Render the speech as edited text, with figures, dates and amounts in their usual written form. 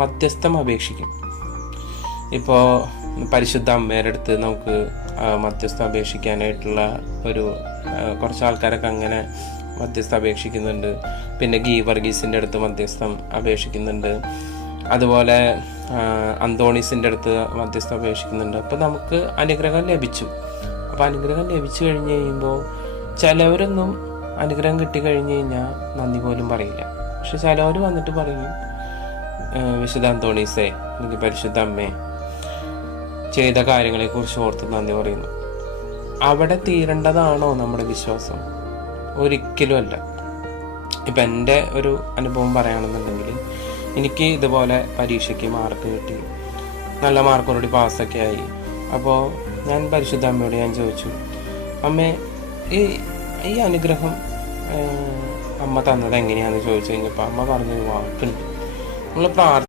മധ്യസ്ഥം അപേക്ഷിക്കും. ഇപ്പോൾ പരിശുദ്ധ അമ്മയുടെ അടുത്ത് നമുക്ക് മധ്യസ്ഥം അപേക്ഷിക്കാനായിട്ടുള്ള ഒരു കുറച്ച് ആൾക്കാരൊക്കെ അങ്ങനെ മധ്യസ്ഥം അപേക്ഷിക്കുന്നുണ്ട്. പിന്നെ ഗീവർഗീസിൻ്റെ അടുത്ത് മധ്യസ്ഥം അപേക്ഷിക്കുന്നുണ്ട്. അതുപോലെ അന്തോണീസിൻ്റെ അടുത്ത് മധ്യസ്ഥം അപേക്ഷിക്കുന്നുണ്ട്. അപ്പോൾ നമുക്ക് അനുഗ്രഹം ലഭിച്ചു. അപ്പോൾ അനുഗ്രഹം ലഭിച്ചു കഴിഞ്ഞ് കഴിയുമ്പോൾ ചിലവരൊന്നും അനുഗ്രഹം കിട്ടിക്കഴിഞ്ഞ് കഴിഞ്ഞാൽ നന്ദി പോലും പറയില്ല. പക്ഷെ ചിലവർ വന്നിട്ട് പറയും, വിശുദ്ധ അന്തോണീസേ അല്ലെങ്കിൽ പരിശുദ്ധ അമ്മേ ചെയ്ത കാര്യങ്ങളെക്കുറിച്ച് ഓർത്ത് നന്ദി പറയുന്നു. അവിടെ തീരേണ്ടതാണോ നമ്മുടെ വിശ്വാസം? ഒരിക്കലും അല്ല. ഇപ്പം എൻ്റെ ഒരു അനുഭവം പറയുകയാണെന്നുണ്ടെങ്കിൽ, എനിക്ക് ഇതുപോലെ പരീക്ഷയ്ക്ക് മാർക്ക് കിട്ടി, നല്ല മാർക്കോടുകൂടി പാസ്സൊക്കെ ആയി. അപ്പോൾ ഞാൻ പരിശുദ്ധ അമ്മയോട് ഞാൻ ചോദിച്ചു, അമ്മേ ഈ അനുഗ്രഹം അമ്മ തന്നത് എങ്ങനെയാണെന്ന് ചോദിച്ചു കഴിഞ്ഞപ്പോൾ അമ്മ പറഞ്ഞൊരു വാക്കുണ്ട്, നമ്മൾ